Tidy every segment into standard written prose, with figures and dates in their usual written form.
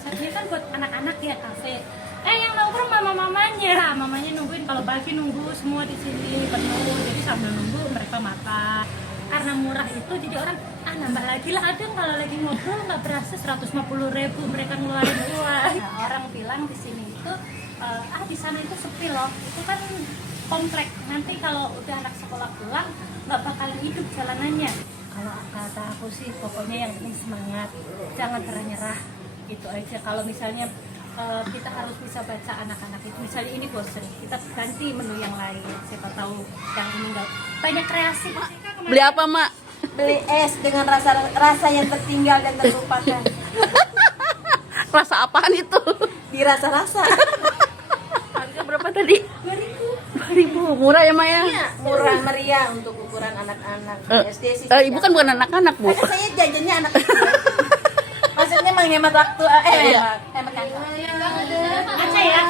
satunya kan buat anak-anak ya kafe. Yang nongkrong mamanya nungguin, kalau pagi nunggu semua di sini penuh, jadi sambil nunggu mereka makan. Karena murah itu jadi orang nambah lagi lah, ada kalau lagi ngobrol nggak berasa 150.000 mereka ngeluarin uang. Nah, orang bilang di sini itu di sana itu sepi loh, itu kan komplek, nanti kalau udah anak sekolah pulang nggak bakalan hidup jalanannya. Kalau kata aku sih pokoknya yang penting semangat, jangan pernah nyerah, gitu aja. Kalau misalnya kita harus bisa baca anak-anak itu, misalnya ini bosen, kita ganti menu yang lain, siapa tahu yang ini enggak banyak kreasi. Beli apa, Mak? Beli es dengan rasa yang tertinggal dan terlupakan. Rasa apaan itu? Dirasa-rasa. Harga berapa tadi? 2.000. Murah ya, Maya? Iya, murah meriah untuk ukuran anak-anak. SD sih. Ibu kan bukan anak-anak, Bu. Karena saya jajannya anak kecil. Maksudnya menghemat waktu, hemat kantong. Aca ya?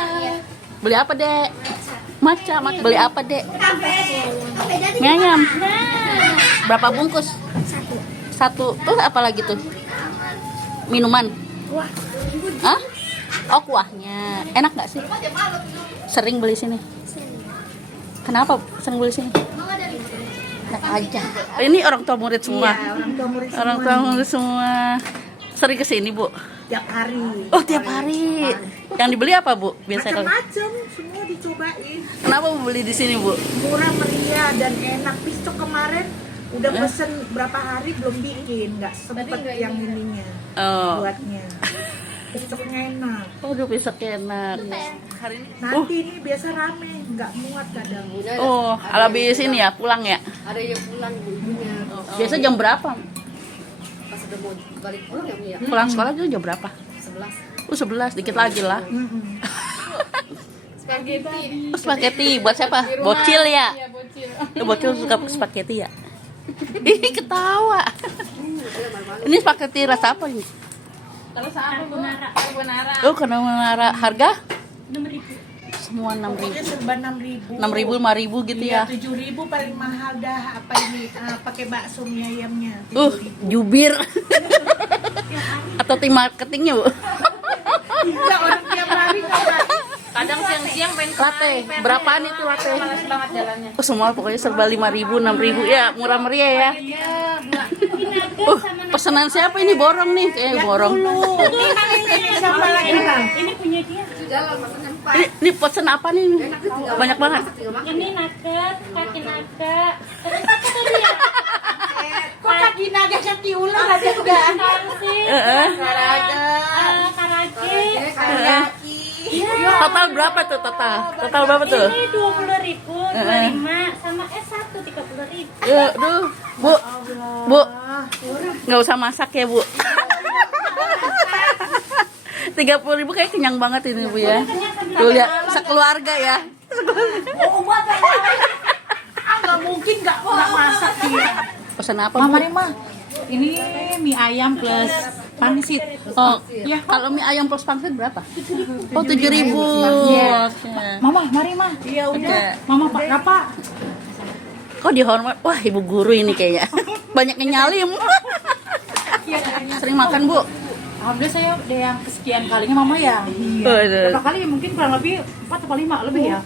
Beli apa, Dek? Maca, beli apa, Dek? Mie ayam. Berapa bungkus? Satu. Tuh apa lagi tuh? Minuman. Hah? Oh, kuahnya. Enak nggak sih? Sering beli sini. Kenapa sering beli sini? Enak aja. Ini orang tua murid semua. Iya, Orang tua murid semua. Sering kesini, Bu? Tiap hari. Oh, tiap hari. Yang dibeli apa, Bu? Biasanya kalau Macam-macam, semua dicobain. kenapa Bu beli di sini, Bu? Murah meriah dan enak. Pistok kemarin udah pesen berapa hari belum bikin, nggak sempet yang ininya Oh. buatnya. Pistoknya enak. Waduh, besok enak. Hari ini. Nanti ini biasa rame, nggak muat kadang. Oh, habis ini ya, pulang ya? Ada yang pulang ibunya Biasa jam berapa? pas udah mau balik pulang ya, Mi, ya? Pulang sekolah itu jam berapa? 11. 11, dikit lagi lah. Spaghetti. Oh, spaghetti buat siapa? Bocil ya? Iya, bocil. Bocil suka spaghetti ya? Ih, ketawa. Ini spaghetti rasa apa ini? Terus apa, Bu? Carbonara. Oh, carbonara. Harga? 6.000. Semua 6.000. Pokoknya serba 6.000. 6.000, 5.000 gitu ya. 7.000 paling mahal dah. Apa ini? Pakai bakso mie ayamnya. 7.000. Jubir. Atau tim marketingnya, Bu? Enggak, orang tiap hari nggak. Kadang siang-siang pengen Latte, berapaan itu latte? males banget jalannya. Oh, semua pokoknya serba 5.000, 6.000 ya, murah meriah ya. Iya, Pesanan siapa ini? Borong nih, kayaknya borong. Siapa lagi bang? Ini punya dia. jalan maksudnya empat. Ini pesen apa nih? Banyak banget. Ini nugget, kaki naga. Terus apa tadi ya? Kok kaki naga kaki ular ada udah? Pangsit, Karage. karage. Total berapa tuh total? Total berapa tuh? Ini 20.000, 25 sama S1 30.000. Aduh, Bu, nggak usah masak ya, Bu. 30.000 kayak kenyang banget ini, Bu ya. Tuh lihat, sekeluarga ya. Nggak mungkin nggak masak dia. Pesan apa, Mama Bu? Rima, ini mie ayam plus pangsit. Oh, ya. Kalau mie ayam plus pangsit berapa? Oh, 7.000. Iya. Oke. Mama, mari Ma. Iya udah. Oke. Mama Pak Rapa. Kok dihormat? Wah, ibu guru ini kayaknya. Banyak yang nyalim. Sering makan, Bu? Alhamdulillah saya udah yang kesekian kalinya Mama ya. Waduh. Berapa kali mungkin kurang lebih 4 atau 5 lebih ya.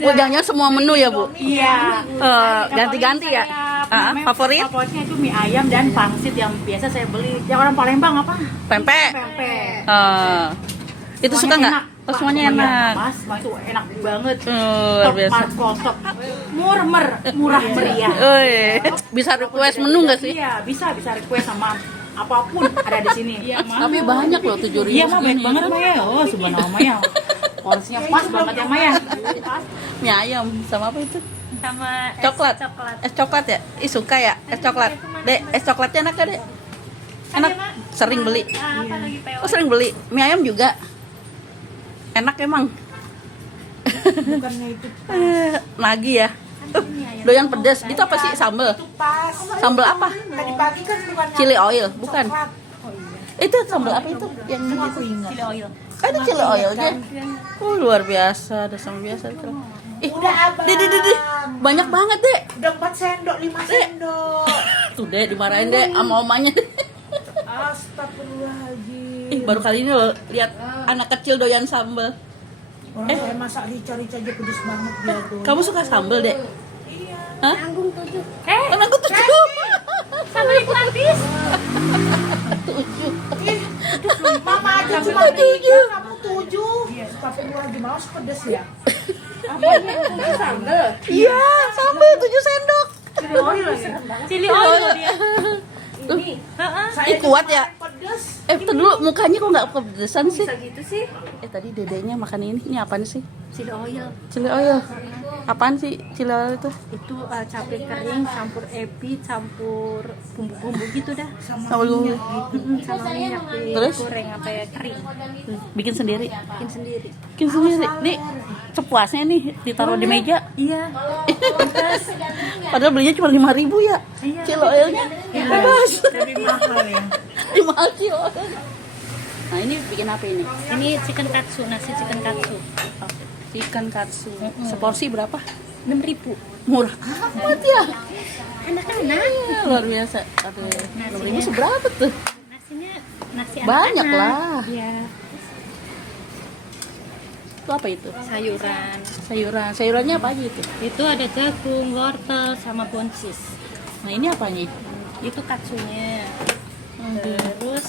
Bu, jangan semua menu ya, Bu? Iya. Ganti-ganti ya? Favorit? Favoritnya itu mie ayam dan pangsit yang biasa saya beli. Yang orang Palembang apa? Pempek. Pempek. Itu suka nggak? Oh, semuanya enak. Mas, itu enak banget. Luar biasa. Top, murah meriah. Bisa request menu nggak sih? Iya, bisa request sama apapun ada di sini. Iya, Tapi banyak loh, 7.000 Iya, Mah, banyak segini. banget Maya. Oh, subhanallah Maya. Porsinya pas banget ya Maya. Mie ayam sama apa itu? Sama es Coklat. coklat. Es coklat ya? Ih, suka ya es coklat. Dek, es coklatnya enak gak, Dek? Enak. Sering beli. Apa lagi PO? Oh, sering beli. Mie ayam juga. Enak emang. Bukannya itu Lagi ya. Doyan pedas. Itu apa sih? Sambel. pas. Sambel apa? Tadi pagi kan bukan Chili oil, bukan? coklat. Itu sambel apa itu? Yang Aku ingat. Chili oil. Ada chili oilnya. Oh, luar biasa. Ada sambel biasa itu. Udah abang. Deh. Banyak banget, Dek. Udah 4 sendok, 5 sendok. Tuh, Dek, dimarahin, Dek, sama omanya. Astagfirullahaladzim. Baru kali ini lo lihat anak kecil doyan sambal. Orang saya masak rica-rica aja pedes banget dia tuh. Kamu suka sambal, Dek? Hah? Tanggung 7. Anakku 7. Sama ibu habis. 7. Mama aja cuma 3, kamu 7. Astagfirullahaladzim, maus pedes ya. Apa ini? Sambal. Iya, sambal 7 sendok. Cili oil dia. Ini Ih, kuat ya. Pedes. Bentar dulu, mukanya kok nggak kepedesan sih? bisa gitu sih. Tadi dedeknya makan ini. Ini apaan sih? Cili oil Chili oil. Apaan sih chili oil itu? itu cabai kering campur ebi campur bumbu-bumbu gitu dah Sambal bumbu. sama minyak Terus? digoreng sampai kering Bikin sendiri. bikin sendiri. Bikin sendiri. Nih, sepuasnya nih ditaruh di meja. Iya. Padahal belinya cuma 5.000 ya. Chili oilnya. Bebas. Lebih mahal ya. 5 chili oil. Nah, ini bikin apa ini? Ini chicken katsu, nasi chicken katsu. Ikan katsu. Seporsi berapa? 6.000. Murah amat ya. Anak-anak. Luar biasa. Aduh, 6.000 seberapa tuh? Nasinya nasi Banyak anak-anak. lah. Iya. Itu apa itu? Sayuran. Sayuran. Sayurannya apa aja itu? Itu ada jagung, wortel, sama buncis. Nah, ini apanya? Itu katsunya. Terus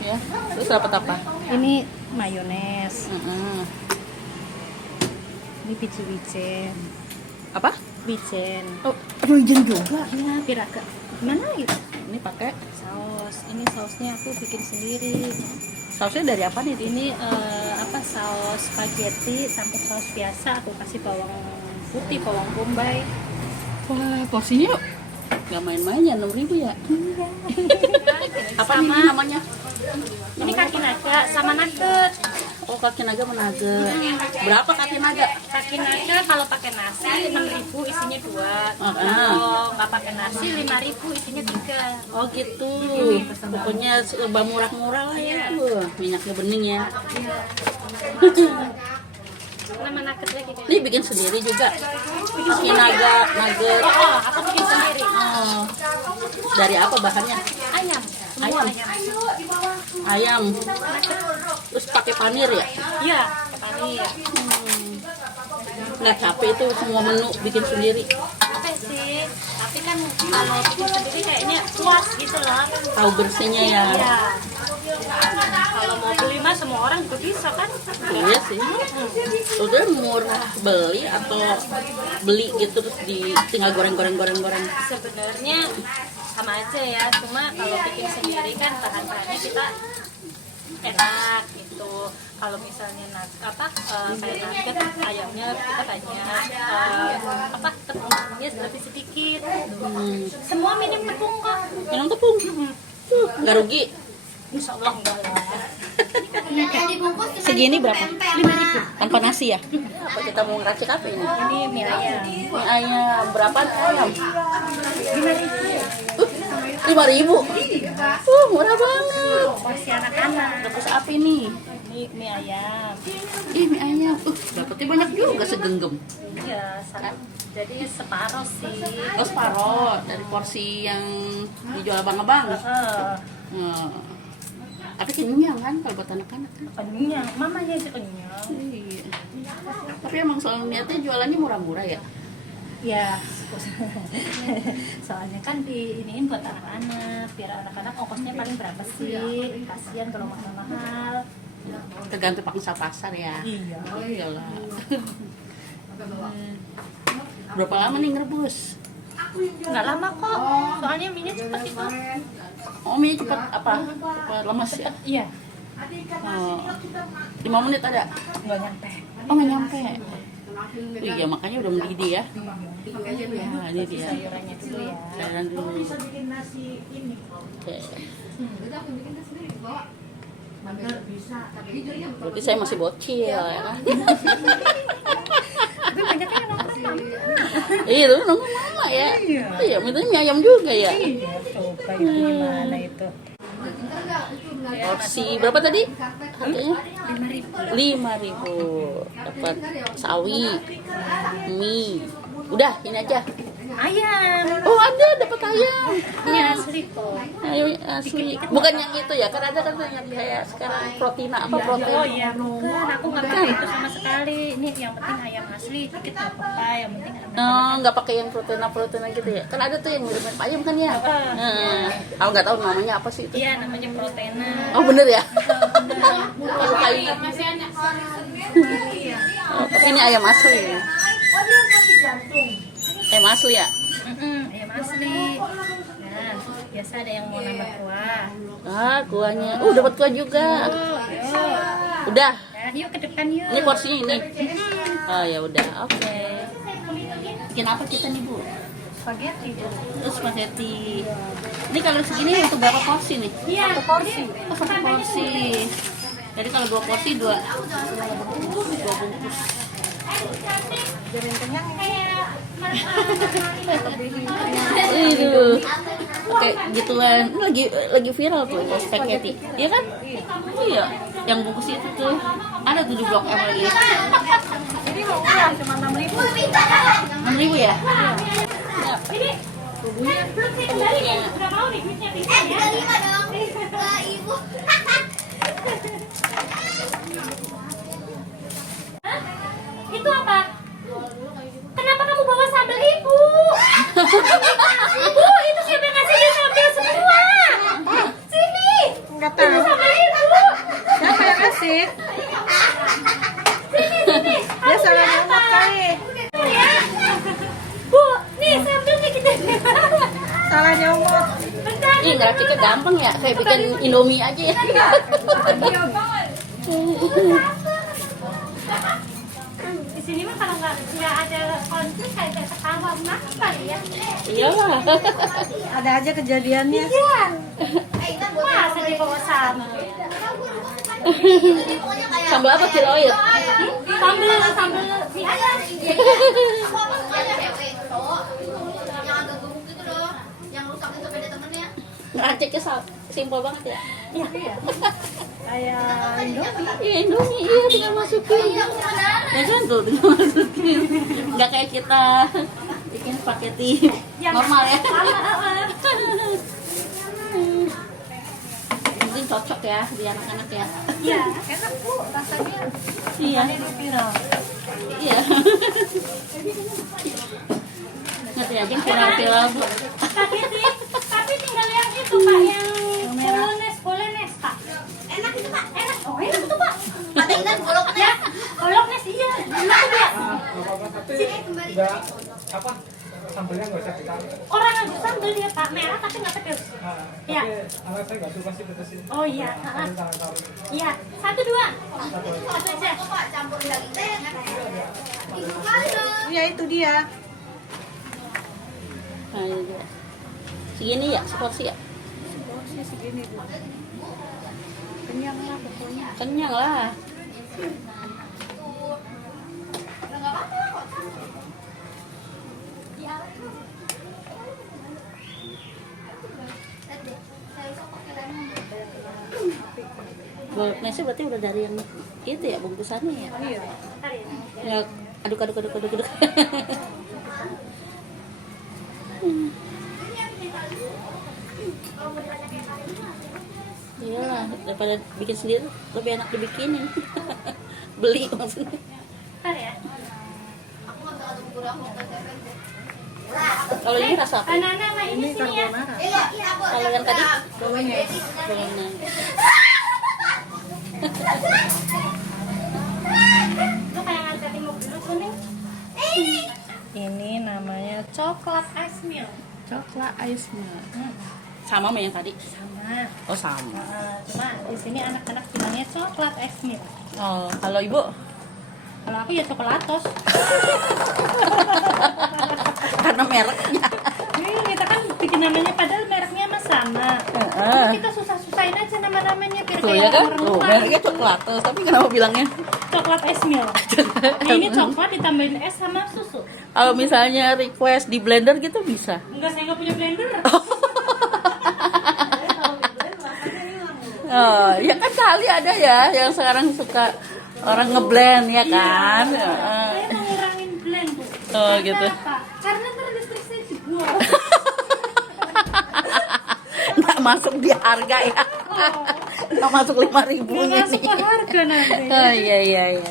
Ya. Terus dapat apa? ini mayones. Heeh. Ini biji wijen. Apa? Wijen. Oh, aduh ijen juga. Ya, biar agak gimana gitu. Ini pakai Saus. Ini sausnya aku bikin sendiri. sausnya dari apa nih? Ini apa saus spaghetti campur saus biasa. Aku kasih bawang putih, bawang bombay. Wah, porsinya nggak main-main ya, 6.000 ya? Apa Sama- ini namanya? Ini kaki naga sama nugget. Oh, kaki naga menaga. Berapa kaki naga? Kaki naga kalau pakai nasi 6.000 isinya 2. Ah. Kalau nggak pakai nasi 5.000 isinya 3. Oh gitu. Pokoknya serba murah-murah lah ya. Minyaknya bening ya. Nama nuggetnya gitu. Ini bikin sendiri juga. Kaki naga, nugget. Oh, aku bikin sendiri. Oh. Dari apa bahannya? Ayam. Semua Ayam. ayam. Ayam. Terus pakai panir ya? Iya, pakai panir. Nggak capek itu semua menu bikin sendiri. Capek sih, tapi kan kalau bikin sendiri kayaknya puas gitu loh. Tahu bersihnya ya. Iya. Kalau mau beli mah semua orang juga bisa kan? Iya sih. Udah murah beli atau beli gitu terus tinggal goreng. Sebenarnya sama aja ya, cuma kalau bikin sendiri kan bahan-bahannya kita enak gitu. Kalau misalnya kayak nugget ayamnya kita banyak, tepungnya lebih sedikit. Semua minim tepung kok. Minum tepung. Nggak rugi. Insya Allah enggak lah. Segini berapa? 5.000. Tanpa nasi ya? Apa kita mau ngeracik apa ini? Ini mie ayam. Mie ayam berapa ayam? 5.000. 5.000. Murah banget. Porsi anak-anak. Terus apa ini? Ini mie ayam. Mie ayam. Dapatnya banyak juga segenggam. Iya, jadi separuh sih. Oh, separuh dari porsi yang dijual abang-abang. Tapi kenyang kan kalau buat anak-anak kan? Kenyang, mamanya aja kenyang. Iya. Tapi emang selalu niatnya jualannya murah-murah ya? Ya, soalnya kan diiniin buat anak-anak, biar anak-anak ongkosnya paling berapa sih? Kasihan kalau mahal-mahal. Tergantung pangsa pasar ya? Iya. Oh iyalah. Berapa lama nih ngerebus? Nggak lama kok, soalnya minyak cepat itu. Oh, mie cepat apa? Cepat lemas ya? Iya, Oh, 5 menit ada? nggak nyampe. Oh, nggak nyampe. Iya, makanya udah mendidih ya. Ya, ini dia. Sayurannya dulu ya. Sayuran dulu. Bisa bikin nasi ini. Oke. Bisa. Berarti saya masih bocil ya kan? Tapi banyaknya yang nongkrong Mam. Iya, lu nunggu mama ya. Iya, mintanya mie ayam juga ya. Coba itu gimana itu? Porsi berapa tadi? Harganya? 5.000. Dapat sawi, mie. Udah, ini aja. Ayam. Oh ada, dapat ayam. Ini asli kok. Ayam asli. Bukan yang itu ya, kan ada kan yang kayak sekarang protein apa protein. Oh iya, bukan. Aku nggak pakai itu sama sekali. Ini yang penting ayam asli. Dikit nggak apa-apa. Yang penting ayam. Oh, nggak pakai yang protein gitu ya? Kan ada tuh yang mirip ayam kan ya? Aku nggak tahu namanya apa sih itu. Iya, namanya proteina. Oh bener ya? Bener. Oh, tapi ini ayam asli. Ayam asli ya? Ayam asli. Nah, biasa ada yang mau nambah kuah. Ah, kuahnya. Dapat kuah juga. Oh, yuk. Udah. Ya, yuk ke depan yuk. Ini porsinya ini. Oh ya udah, oke. Bikin apa kita nih Bu? Spaghetti. Terus spaghetti. Ini kalau segini untuk berapa porsi nih? Iya, satu porsi. Oh, satu porsi. Jadi kalau 2 porsi 2 bungkus. Aduh. Oke, gituan. Ini lagi viral tuh spaghetti. Iya kan? Iya. Yang bungkus itu tuh ada tuh di Blok M lagi. Ini mau murah cuma 6.000. 6.000 ya? Ini belum saya kembali ya. Udah mau nih duitnya bisa ya. Hah? Itu apa? Kenapa kamu bawa sambal ibu? Ibu, itu siapa yang ngasih dia sambal semua? Sini. Enggak tahu. Sambal ibu. Siapa yang ngasih? Sini. Dia salah nyamuk kali. Ya. Bu, nih sambalnya kita. Salah nyamuk. Bentar. Ih, ngeraciknya gampang ya, kayak bikin Indomie aja ya. Di sini mah kalau nggak ada konflik kayak ketawa kenapa ya? Iyalah. Ada aja kejadiannya. Iya. Masa dibawa sambal? Sambal apa kilo oil? Sambal mie ayam. Ngeraciknya simpel banget ya. Iya. Kayak Indomie. Iya Indomie, iya tinggal masukin. Ya kan tuh tinggal masukin. Nggak kayak kita bikin spaghetti normal ya. Mungkin cocok ya di anak-anak ya. Iya. Enak bu, rasanya. Iya. Ini viral. Iya. Ngerti aja kurang viral bu. Tapi tinggal yang itu pak, yang bolognese pak. Enak itu pak. Enak. Oh enak itu pak. Patingan boloknya. Ya, bolognese iya. Enak itu pak. Enggak apa sambelnya nggak usah ditaruh. Orang yang sambal dia pak merah tapi nggak pedes. Iya. Tapi anak saya nggak suka sih pedes ini. Oh iya. Taruh. Iya. 1, 2. Satu aja. Pak campur daging teh. Iya itu dia. Nah, iya. Segini ya, seporsi ya. Porsi segini Bu. Kenyang lah pokoknya. Kenyang lah. Bolognese berarti udah dari yang itu ya bungkusannya ya. Iya. Ya, aduk. Iyalah, daripada bikin sendiri lebih enak dibikinin. Beli maksudnya. Bentar ya. Kalau ini rasa apa? Anak-anak nah ini sini ya. Carbonara. Kalau yang tadi Bolognese. bolognese. Lu kayak ngajakin mobil lu kuning. Ini namanya coklat ice milk. Coklat ice milk. Sama sama yang tadi. Sama. Oh sama. Cuma di sini anak-anak bilangnya coklat ice milk. Oh kalau ibu? Kalau aku ya coklatos. Karena mereknya. Kita kan bikin namanya padahal mereknya mah sama. Cuma kita susah-susahin aja nama-namanya biar Tuh kayak ya kan? orang Tuh rumah. mereknya coklat tapi kenapa bilangnya? Coklat ice milk. Nah, ini coklat ditambahin es sama susu. Kalau misalnya request di blender gitu bisa. Enggak, saya nggak punya blender. Oh, ya kan kali ada ya yang sekarang suka orang ngeblend ya kan. Saya mau ngurangin blend bu. Oh gitu. Kenapa? Karena ntar listrik saya masuk di harga ya. Nggak masuk 5.000 Nggak masuk ke harga nanti. Oh iya iya iya.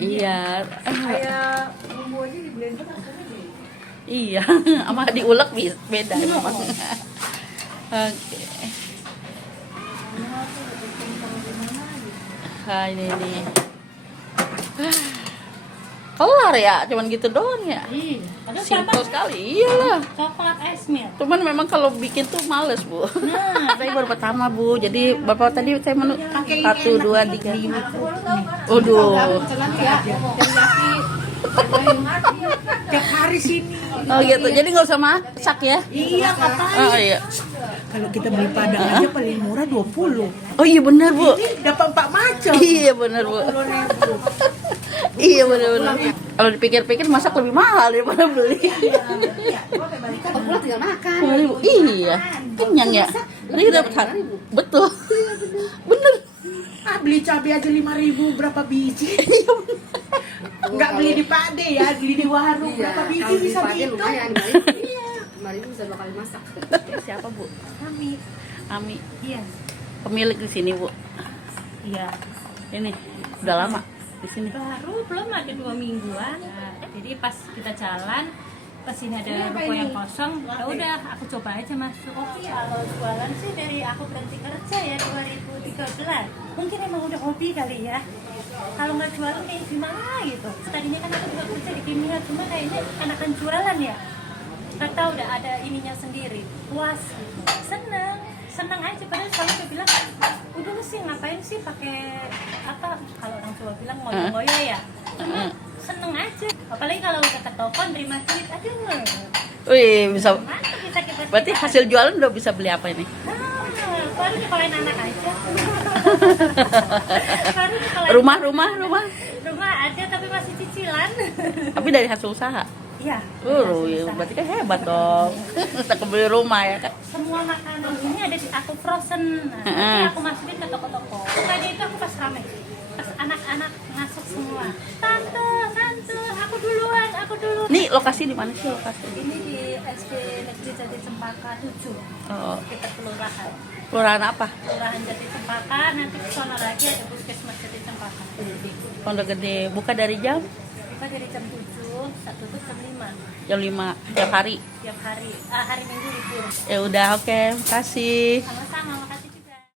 Iya. Kayak bumbu aja di blender rasanya beda. Iya, sama diulek beda memang. Oke. Nah, ini nih. Kelar ya, cuman gitu doang ya. Iya. Ada Simpel siapa? sekali, iyalah. Coklat ice milk. Cuman memang kalau bikin tuh males, Bu. Nah, Saya baru pertama, Bu. Jadi Bapak tadi saya menu 1, 2, 3. Waduh. Tiap hari sini. Oh gitu. Jadi nggak usah masak ya? Iya, ngapain? Oh iya. Kalau kita beli Padang aja paling murah 20. Oh iya benar, Bu. Ini dapat 4 macam. Iya benar, Bu. Iya benar-benar. Kalau dipikir-pikir masak lebih mahal daripada beli. Pulang tinggal makan. 5.000. Iya. Kenyang ya. Tadi kita dapat harga. Betul. Bener. Ah, beli cabai aja 5.000 berapa biji? Enggak beli di Pakde ya, beli di warung berapa biji bisa gitu. Lumayan, iya. 5.000 bisa 2 kali masak. Siapa, Bu? Ami. Ami. Iya. Pemilik di sini, Bu. Iya. Ini udah lama di sini. Baru belum ada 2 mingguan. Nah, jadi pas kita jalan pas ini ada ruko yang kosong, ya udah aku coba aja masuk. Kopi kalau jualan sih dari aku berhenti kerja ya 2013. Mungkin emang udah hobi kali ya. Kalau nggak jualan kayak gimana gitu. Tadinya kan aku juga kerja di kimia, cuma kayaknya enakan jualan ya. Nggak tahu udah ada ininya sendiri, puas gitu. Seneng aja. Padahal selalu dia bilang, udah lu sih ngapain sih pakai apa? Kalau orang tua bilang ngoyo-ngoyo ya. Cuma seneng aja. Apalagi kalau udah ke toko nerima duit, aduh. Wih, bisa. Mantap bisa kita. Berarti hasil jualan udah bisa beli apa ini? Baru nyekolahin anak aja. Baru nyekolahin Rumah. rumah ada tapi masih cicilan. Tapi dari hasil usaha. Iya. Berarti kan hebat dong. Kita kebeli rumah ya kan. Semua makanan ini ada di aku frozen. Nah, nanti aku masukin ke toko-toko. Tadi itu aku pas rame. Pas anak-anak masuk semua. Tante, aku duluan. Nih lokasi di mana sih lokasi? Ini di SD Negeri Jati Cempaka 7. Oh, Kita kelurahan. kelurahan apa? Kelurahan Jati Cempaka, nanti ke sana lagi ada Puskesmas Jati Cempaka. Pondok Gede. Buka dari jam? Buka dari jam 7, tutup jam 5. Jam 5 tiap hari. Tiap hari. Hari Minggu libur. Ya udah, oke. Makasih. Sama-sama, makasih.